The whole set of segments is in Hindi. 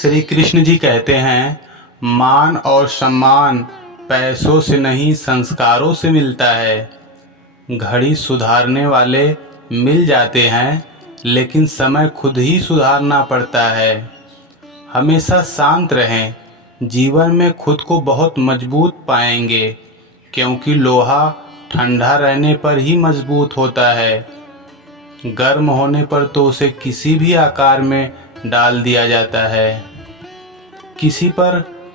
श्री कृष्ण जी कहते हैं, मान और सम्मान पैसों से नहीं संस्कारों से मिलता है। घड़ी सुधारने वाले मिल जाते हैं, लेकिन समय खुद ही सुधारना पड़ता है। हमेशा शांत रहें, जीवन में खुद को बहुत मजबूत पाएंगे, क्योंकि लोहा ठंडा रहने पर ही मजबूत होता है। गर्म होने पर तो उसे किसी भी आकार में डाल दिया जाता है। किसी पर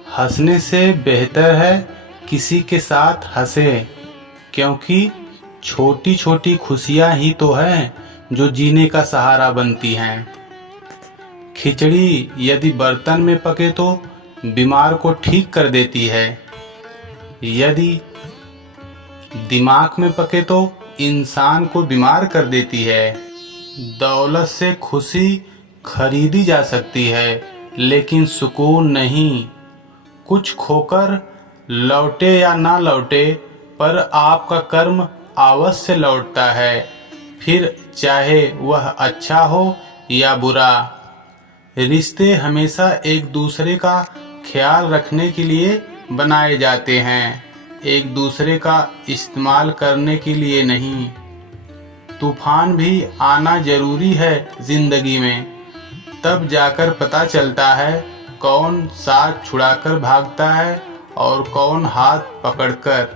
हंसने से बेहतर है किसी के साथ हंसे, क्योंकि छोटी छोटी खुशियां ही तो हैं जो जीने का सहारा बनती हैं। खिचड़ी यदि बर्तन में पके तो बीमार को ठीक कर देती है, यदि दिमाग में पके तो इंसान को बीमार कर देती है। दौलत से खुशी खरीदी जा सकती है, लेकिन सुकून नहीं। कुछ खोकर लौटे या ना लौटे, पर आपका कर्म अवश्य लौटता है, फिर चाहे वह अच्छा हो या बुरा। रिश्ते हमेशा एक दूसरे का ख्याल रखने के लिए बनाए जाते हैं, एक दूसरे का इस्तेमाल करने के लिए नहीं। तूफान भी आना जरूरी है जिंदगी में, तब जाकर पता चलता है कौन साथ छुड़ाकर भागता है और कौन हाथ पकड़कर।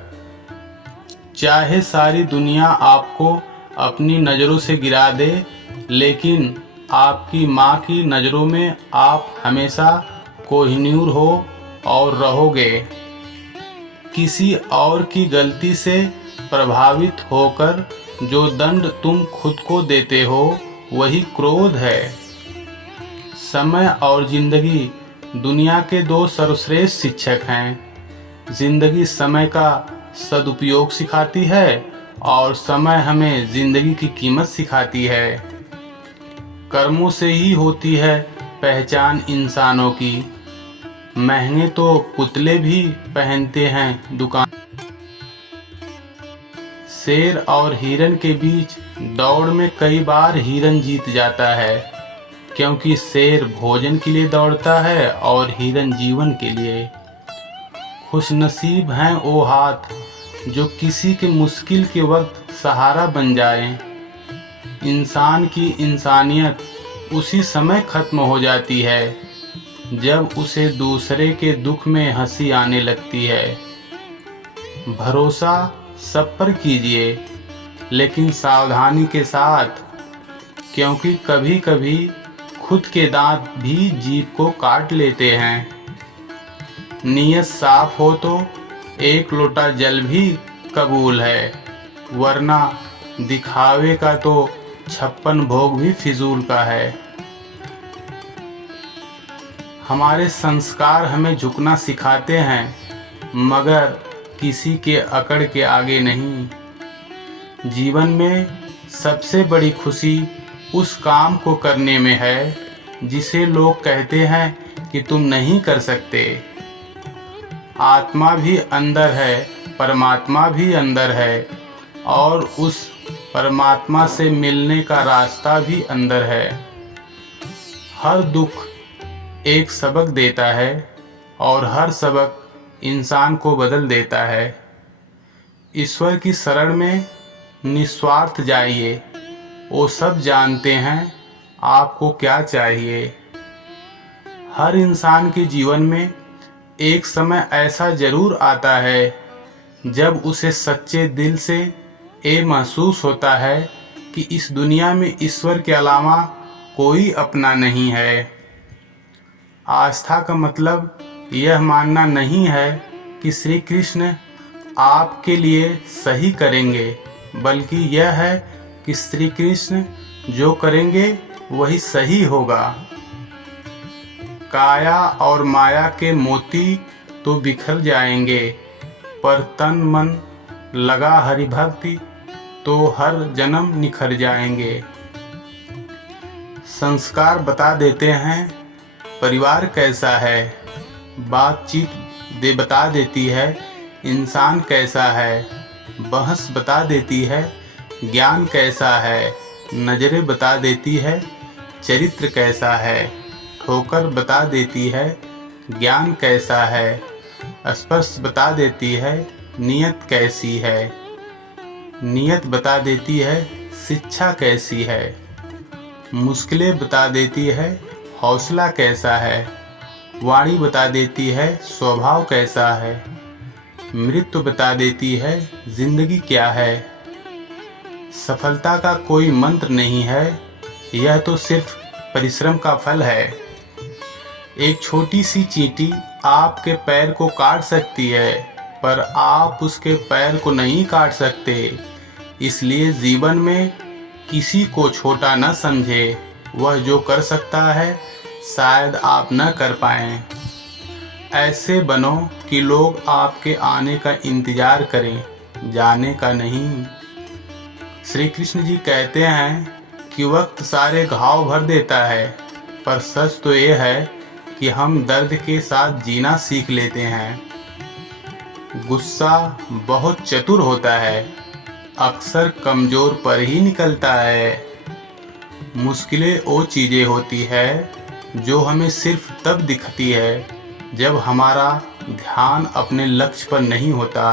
चाहे सारी दुनिया आपको अपनी नज़रों से गिरा दे, लेकिन आपकी माँ की नज़रों में आप हमेशा कोहिनूर हो और रहोगे। किसी और की गलती से प्रभावित होकर जो दंड तुम खुद को देते हो, वही क्रोध है। समय और जिंदगी दुनिया के दो सर्वश्रेष्ठ शिक्षक हैं। जिंदगी समय का सदुपयोग सिखाती है और समय हमें जिंदगी की कीमत सिखाती है। कर्मों से ही होती है पहचान इंसानों की। महंगे तो पुतले भी पहनते हैं दुकान। शेर और हिरन के बीच दौड़ में कई बार हिरन जीत जाता है, क्योंकि शेर भोजन के लिए दौड़ता है और हिरन जीवन के लिए। खुशनसीब हैं वो हाथ जो किसी के मुश्किल के वक्त सहारा बन जाए। इंसान की इंसानियत उसी समय खत्म हो जाती है जब उसे दूसरे के दुख में हंसी आने लगती है। भरोसा सब पर कीजिए, लेकिन सावधानी के साथ, क्योंकि कभी कभी खुद के दांत भी जीभ को काट लेते हैं। नीयत साफ हो तो एक लोटा जल भी कबूल है, वरना दिखावे का तो 56 भोग भी फिजूल का है। हमारे संस्कार हमें झुकना सिखाते हैं, मगर किसी के अकड़ के आगे नहीं। जीवन में सबसे बड़ी खुशी उस काम को करने में है जिसे लोग कहते हैं कि तुम नहीं कर सकते। आत्मा भी अंदर है, परमात्मा भी अंदर है, और उस परमात्मा से मिलने का रास्ता भी अंदर है। हर दुख एक सबक देता है और हर सबक इंसान को बदल देता है। ईश्वर की शरण में निस्वार्थ जाइए, वो सब जानते हैं आपको क्या चाहिए। हर इंसान के जीवन में एक समय ऐसा जरूर आता है जब उसे सच्चे दिल से ये महसूस होता है कि इस दुनिया में ईश्वर के अलावा कोई अपना नहीं है। आस्था का मतलब यह मानना नहीं है कि श्री कृष्ण आपके लिए सही करेंगे, बल्कि यह है कि श्री कृष्ण जो करेंगे वही सही होगा। काया और माया के मोती तो बिखर जाएंगे, पर तन मन लगा हरि भक्ति तो हर जन्म निखर जाएंगे। संस्कार बता देते हैं परिवार कैसा है, बातचीत बता देती है इंसान कैसा है, बहस बता देती है ज्ञान कैसा है, नज़रें बता देती है चरित्र कैसा है। ठोकर बता देती है ज्ञान कैसा है, स्पर्श बता देती है नियत कैसी है, नियत बता देती है शिक्षा कैसी है, मुश्किलें बता देती है हौसला कैसा है, वाणी बता देती है स्वभाव कैसा है, मृत्यु बता देती है जिंदगी क्या है। सफलता का कोई मंत्र नहीं है, यह तो सिर्फ परिश्रम का फल है। एक छोटी सी चींटी आपके पैर को काट सकती है, पर आप उसके पैर को नहीं काट सकते। इसलिए जीवन में किसी को छोटा न समझे, वह जो कर सकता है शायद आप न कर पाएं। ऐसे बनो कि लोग आपके आने का इंतजार करें, जाने का नहीं। श्री कृष्ण जी कहते हैं कि वक्त सारे घाव भर देता है, पर सच तो ये है कि हम दर्द के साथ जीना सीख लेते हैं। गुस्सा बहुत चतुर होता है, अक्सर कमजोर पर ही निकलता है। मुश्किलें वो चीज़ें होती है जो हमें सिर्फ तब दिखती है जब हमारा ध्यान अपने लक्ष्य पर नहीं होता।